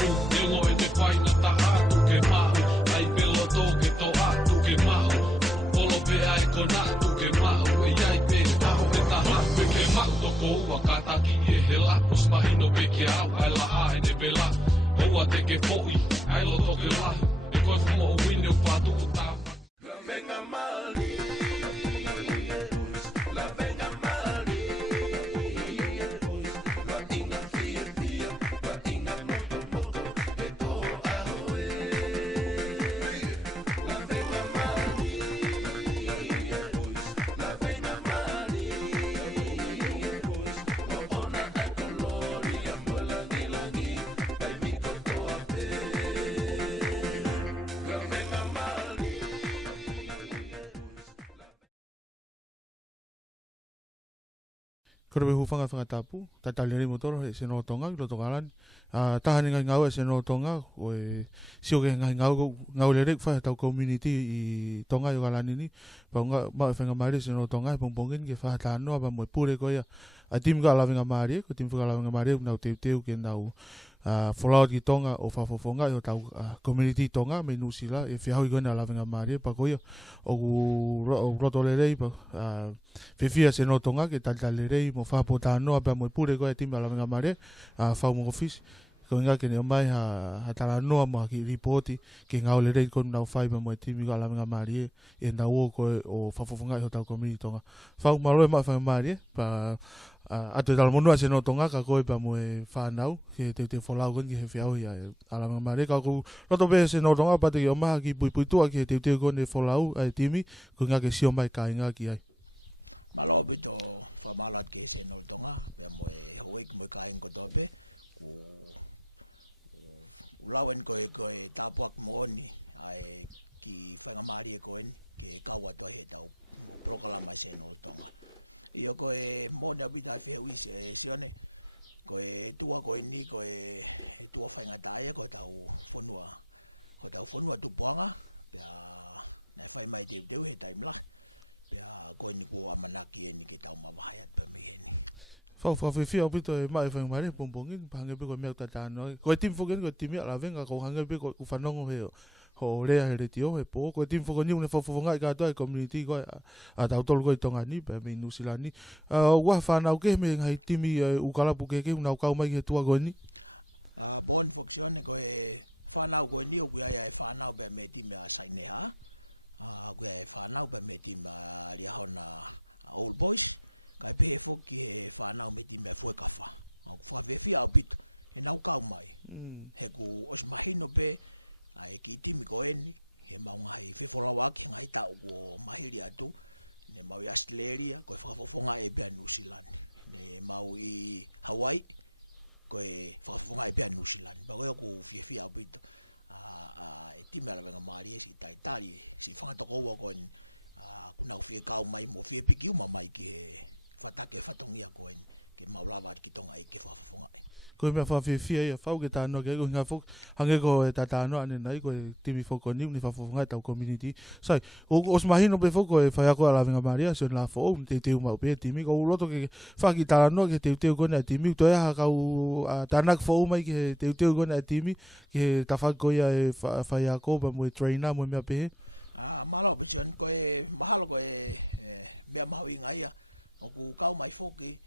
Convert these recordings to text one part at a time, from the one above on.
mau, nelo e me fainga tahatu ke mau, ai pelo toke to atu ke mau, polo pea e konatu ke mau, e iai pe tau ke tahape ke mau, toko ua kataki e he lapos mahino pe ke au, ai la ahe de bela, oua te ke fo'i, ai lo toke lahi, e koe fumo o wine o patu o tau. Lavengamalie, Lavengamalie, la inga fia, la inga moto, e toa hoe. Lavengamalie, Lavengamalie, o ona e kolori, a molangi, e viko toa pe. Lavengamalie. Kore hu fanga tapu, tatali ri motor he Senolo Tonga lo tongalan. Tahan ngai ngau Senolo Tonga o sio ke ngai ngau le fa tau community I Tonga yo galani ni. Pa nga ma fanga mari Senolo Tonga pongpongin ke fa tano aba mo pure koia. A tim ga Lavengamalie, ko tim ga Lavengamalie nau teu ke nau follow ki Tonga o fakafofonga'i o tau community Tonga me Nu'u Sila e feauhi kona Lavengamalie pa koia o roto le rei pa fefia Senolo Tonga ke taltale rei mo whapotanoa pa mo pure koia timba Lavengamalie Fau Mokofisi ko inga ke ne mai ha talanoa mo ki ripoti ke ngau le rei kon nau fai pa mo timi ga Lavengamalie e nau o fakafofonga'i o tau community Tonga Fau maloe ma Lavengamalie pa ato e talamonua Senolo Tonga ka koe pa mo e whanau ke te wholau kon ki he feauhi a Lavengamalie ka ku roto pe Senolo Tonga pa te ki o maha ki puipuitua ki te kon e wholau ai timi ko inga ke sio mai kainga ki ai malo bito whamalat ke Senolo Tonga pe mo e hoik mo kainga kotoa pe ku ulawen koe tapuak mo oni ai ki Lavengamalie koen ke kaua toa he tau proklama Senolo Tonga Iyo koe mone abita feauhi Sione koe tua koe ni koe tua whainga taia koe tau whanua tupuanga pia nai whai mai teu he taimla pia koe ni kua amanaki e ni ke tau mawahayat pa miheni Fau whawhiwhia o pito e mai Lavengamalie pongpongin pa hange pe koe mea tatano koe tim whoken koe timi a Lavenga ko hange pe koe whanongo he ho rea he re tio he po ko tim foko ni une fofonga'i ka toa community ko a tau tolu ko Tonga ni pe me Nu'u Sila ni wa whanau ke me ngai timi u kalapu ke unau kau mai he tua ko ni bon foksione ko e whanau ko ni o kuia e whanau pe me timi a Sione kuia e whanau pe me timi a ria hona old boys kai pe foki he whanau me timi a fuekafa au whawhewhia au pito e nau kau mai he ku os mahino pe ai ki timi ko eni he mau ngai Lauaki ngai tau ko mahiri atu ne mau I Australia ko fakafofonga'i pe Nu'u Sila ne mau I Hawaii ko fakafofonga'i pe Nu'u Sila ba ko ku fia bito e timi Lavengamalie si taitari si fangatoko wa ko kuna feauhi mai mo feauhi mai ki fatake fatongia ko en ke mau lava ki Tonga I ke fakafofonga'i ko me whawhiwhia ia whau ke tāno ke ko hinga whuk hange ko e tāno ane nai ko e timi whoko ni whawhungai tau community sai os mahino pe whoko e faiako a Lavengamalie Sione Lafoou te teu mau pe timi ko uloto ke whaki tāno ke teu kone a timi to ea kau tānak whau mai ke teu kone a timi ke tawhak koia e faiako pa mo e trainer mo mea pe malo pision ko e mahalo ko e mea mahu inga ia o ku kau mai whoki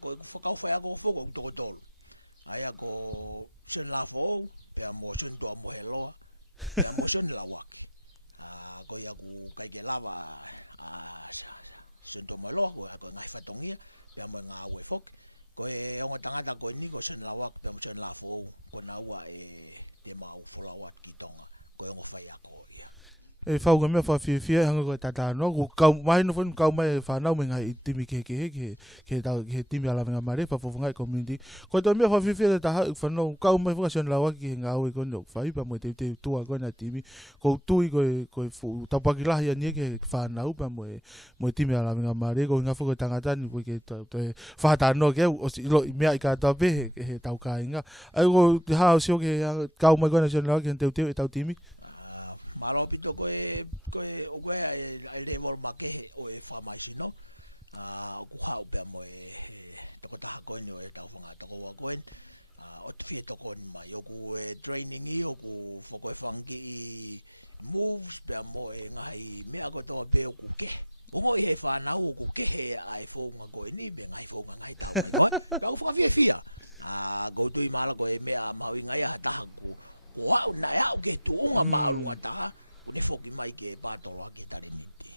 ko fakau faiako foko toko tolu aya ko Sione Lafoou pe mo Sione to mo heloa pe mo Sione Lauaki ko ia ku kai ke lava Sione to mo heloa ko ngai fatongia pe mo ngaahi foki ko e onga tangata ko ni ko Sione Lauaki pe mo Sione Lafoou ko na ua e te mau folawat ki Tonga ko onga faiako ia e whau ka mea whawhiwhia hanga koe tātāno ko kau mai no whanu kau mai whanau me ngai timi kehekehe ke timi a Lavengamalie whawhungai community ko tō mea whawhiwhia te taha whanau kau mai whaka Sione Lauaki he ngāhi koe no whai pa mo te tua koe na timi ko tui koe tapaki lahi anie ke whanau pa mo timi a Lavengamalie ko ngā whaka tangatani koe ke whatāno ke o si ilo mea I kātua pe he tau kainga ai ko te hao sio ke kau mai koe na Sione Lauaki he teu e tau timi malo pito koe o koe ai level makehe o e whamaisino ku hau pia mo e toko taha koe ni o e tau whanga toko wa koe o te whia toko ni mai, o ku training I, o ku fakafofonga'i moves, pia mo ngaahi mea kotoa pe o ku kehe. Ongo I he whanau o ku kehe ai whaunga koe ni, be ngai whaunga ngai tau mai koe. Pia ku whakawhiawhia. Go tui mala koe mea maui ngai aha taha ku au nai au ke tuunga maulunga taha, kune foki mai ke pātolo a ke tare niti.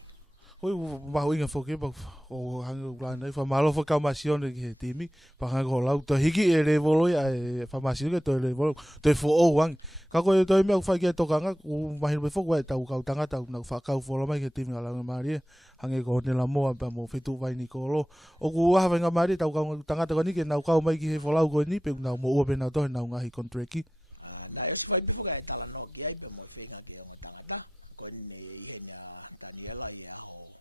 Oi mahu inga foki pa o hanga grana fa malo fa kama Sione ki timi pa hanga lau to hiki e le volo ai fa masio to le volo to fo o wang ka ko to me fa ke to kanga u mahi be fo wa ta u ka tanga ta na fa ka fo mai ke timi Lavengamalie hanga ko ne la mo pa mo fetu vai ni kolo o ku Lavengamalie ta ka tanga ta ni ke na ka mai ki fo lau ko ni pe na mo o pe na to na ngahi kontreki na yo si fai befo ka tala no ki ai pe mo fenga ke ngo tangata ko ni henya Daniela I aho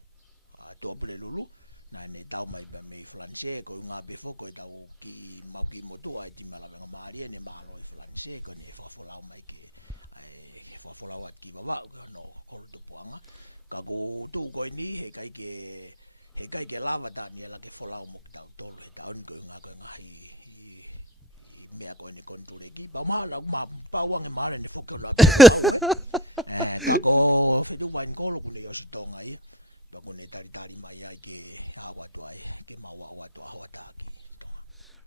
to apure lulu na ne tau mai ba me flanche ko nga befo ko tau ki mau ki motu ai ti Lavengamalie ne malo I flanche ko ne fa folau mai ke ai fa folau at ki baba no ko to puanga ka ko tu ko ni he kai ke lava Daniela ke folau mo tau tolu he tau ko nga mea ko ni kontureki ba ma pa wang e mare ne foka na pe au ka ko fetu vain kolo kune yo Tonga I ba kune tari mai ai ke hawa tu ai ke mawa wa tu hawa ta ki Tonga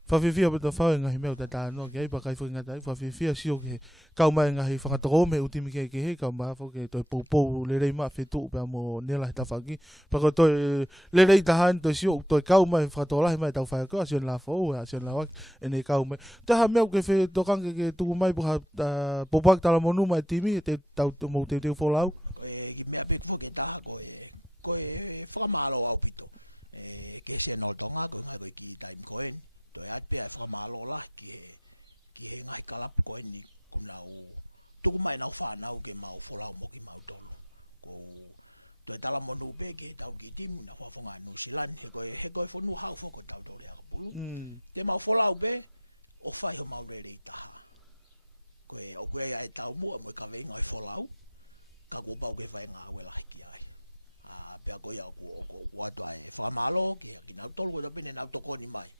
fa fifia be to fa ngahi me ta no ke pa kai fo ngata fa fifia sio ke ka mai ngahi fa to me utimi ke he ka ma fo ke to po le rei ma fetu pe mo nela ta fa ki pa ko to le rei ta han to sio to ka mai fa to la mai ta fa ko Sione Lafoou Sione Lauaki ene ka me ta ha me ke fe to kan ke tu mai po po pak ta monu mai timi te ta mo te fo lau ko ki me pe fo ke ta ko fa malo au pito ke Senolo Tonga ko ngai ko ki time coin to at pe fa malo la ki he ngai kalapu ko ni kunau tuku mai nau whanau ke mau folau mo ki mau tolu ko to tala monu pe ke tau ki timu na whafonga Nu'u Sila he koe whonu hau foko tau tori haka pulu te mau folau pe o whai ho mau rere I taha koe o koe ai tau mua mo ka veinga I folau ka kua pau ke vainga wela hiki ai pia koe au kua atu ai whamalo ke ki nau tolu ko ta pene nau toko ni mai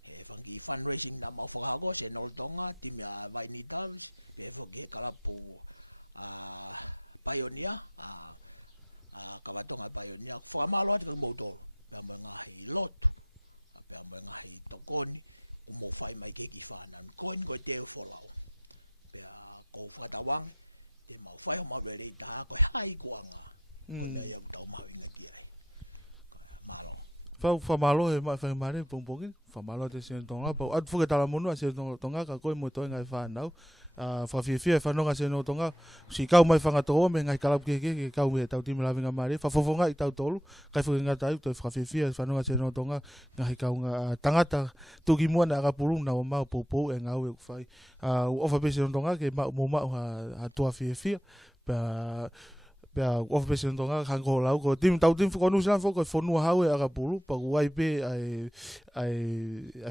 he whangi fundraising na mau whakahako Senolo Tonga timi a vaini doves pe foki he kalapu pioneer kawatonga pioneer whakamalo ati ka mautolo pea mo ngaahi lotu pea mo ngaahi tokoni ku mo whai mai ke ki whanan koin koe teo wholau pea ko whakatawange te mau whai ho mau rere I taha koe hai kuanga koe mea iau tau mau inga ki ai malo fa malo e ma fa mare pongpongin fa malo te Sione Tonga pa at fuga tala monu Sione Tonga ka ko mo to ngai fa nau fa fia fa no Sione Tonga si kau mai fanga to me ngai kalapu ke kau me tau timi Lavengamalie fa fofonga'i tau tolu kai fuga ngata to fa fia fa no Sione Tonga ngai kau tangata tu ki mo na ka pulung na ma popo e ngau e fai o fa Sione Tonga ke mo ha to fia pa pea of Sione Tonga kan ko lau ko tim tau tim ko Nu'u Sila fo ko fonu hau e aga pulu pa wai pe ai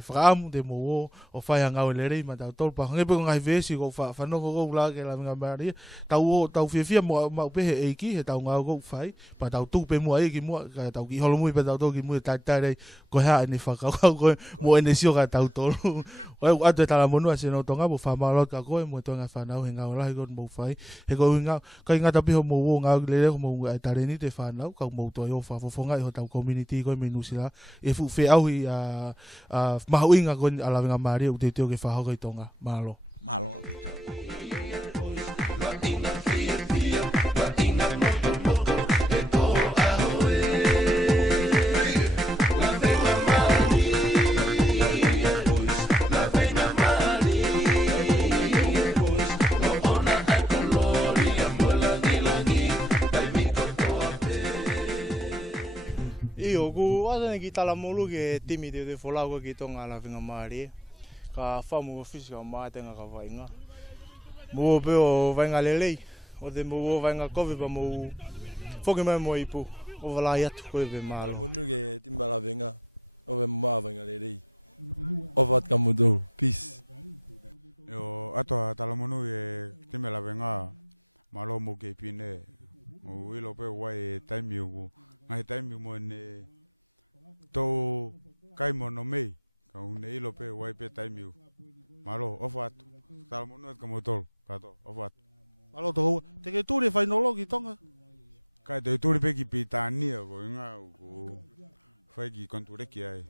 fram de mo o fai hanga o lerei ma tau tol pa nge pe ngai vesi ko fa no ko la ke Lavengamalie tau fia mo pe he eiki he tau ngau ko fai pa tau tu pe mo ai ki mo ka tau ki holo mo pe tau to ki mo tai tai ko ha ni fa ka ko mo ene sio ka tau tol o atu tala monu Sione Tonga bo fa malo ka ko mo to nga fa na he ngau la ko mo fai he ko nga ka nga tapi ho mo le mo ai tare ni te whanau ka mo to yo whafofonga'i ho tau community ko me Nu'u Sila e fu feauhi mahuinga ko Lavengamalie u te teo ke whahau kai Tonga malo apito Ku ada ki tala molu ke timi te folau ko ki Tonga Lavengamalie ka Fau Mokofisi ka ma tenga ka vainga mo pe o vainga lelei o te mo vainga kovi pa mo foki mai mo ipu o vala atu ko be ma tala monu ke timi Lavenga o ve ma vainga lelei o vat ka mudo peace yo ato tala monu ke timi Lavenga malo mo ke pine o ilo pe wai time yo ngai time mo ne to kai mo no mei ka une ilo pe wai pe time yo Malo, ofa atu. Tala monu at kamotol, kato, ofa atu. Malo to te ke tūre whainolo ki Tonga. Kai te tūre peki pitania ko inga ko whai ki kontureki ai.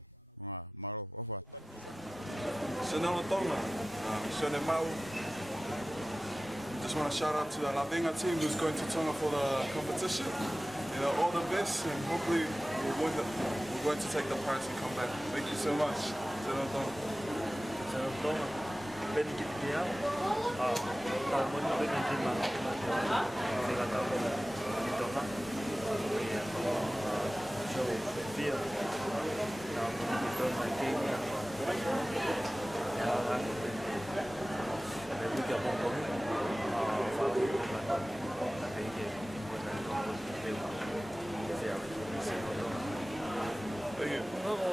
Malo, ofa atu. Senolo Tonga, Sione Lauaki. Just want to shout out to the Lavenga team who's going to Tonga for the competition. You know, all the best, and hopefully we're going to take the prize and come back. Thank you so much. Senolo Tonga. Senolo Tonga. Beni ki piao. Tau monu beni ki ma. Sega tau ki Tonga. Show feel. Now monu ki Tonga kainga. Buka bongbong, Fau Mokofisi, Ako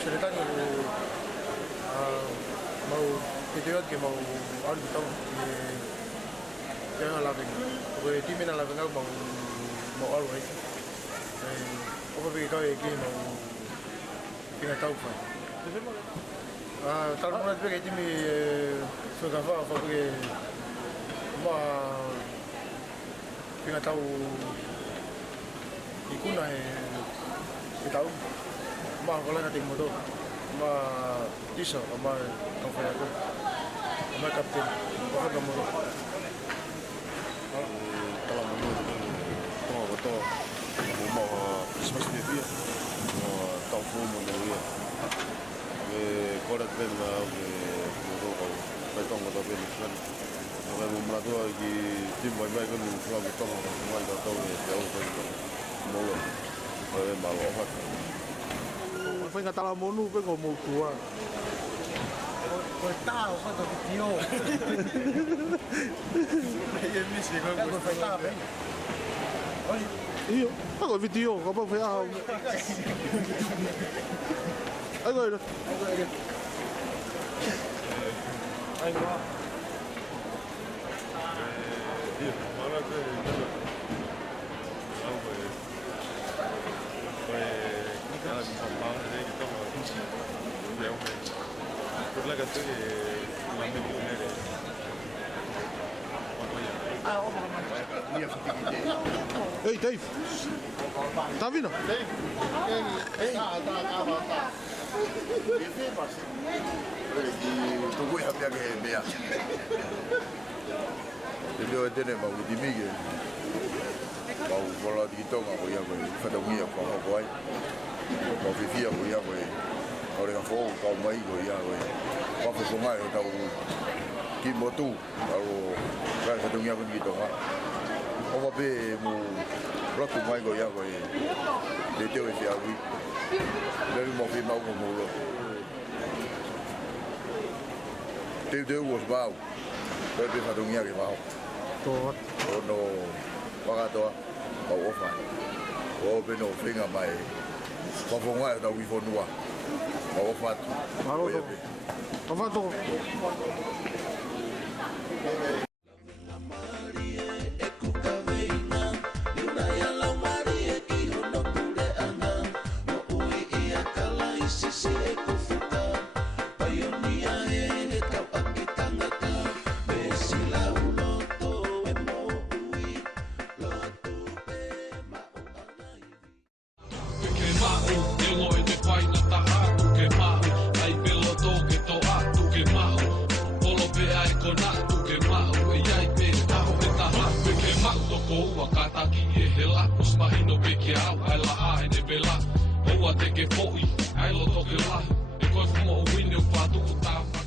ceritanya mau video ke mau orang tahu jangan laveng, gue timi na laveng mau always, aku pergi kau ini mau pindah tahu kan. Kalau mulai pergi timi sudah apa pergi mau pindah tahu ikuna tahu mau kalau nanti motor mau tisha mau faiako mau kapiteni mau kamu kalau mau kotoa mau seperti dia mau tahu mau dia korat bela motor betul motor bela kan kalau mau lagi tim baik kan kalau kita mau tahu jauh mau malo hat Whainga tala monu pe ko mo tua. Ko tao ko to video. Ye misi ko ko tao pe. Iyo, ako video ko pa fa. Ago ira. Ai wa. Mana ke Kalau bisa mau jadi kita mau feauhi. Kurang kata lama ni ada. Hey Dave. Tá vindo? tu koia pia ke mea te leo tene mau timi ke mau vola di Tonga ko ia ko fatangia ko ko ai ko fifia ko ia ko ore ka fo ko mai ko ia ko fakafofonga'i tau ki motu au ka fatangia ko di Tonga o va pe mu rotu mai ko ia ko de teo feauhi le mo fi mau ko lo te was bau pe fatangia ke bau Tot. no pakatoa au ofa o peno flinga mai fafonga'i tau i fonua au ofa Malo to. Tova to. Teke foki, ai lo toke lahi, e koe fumo o wine o whātuku tāma.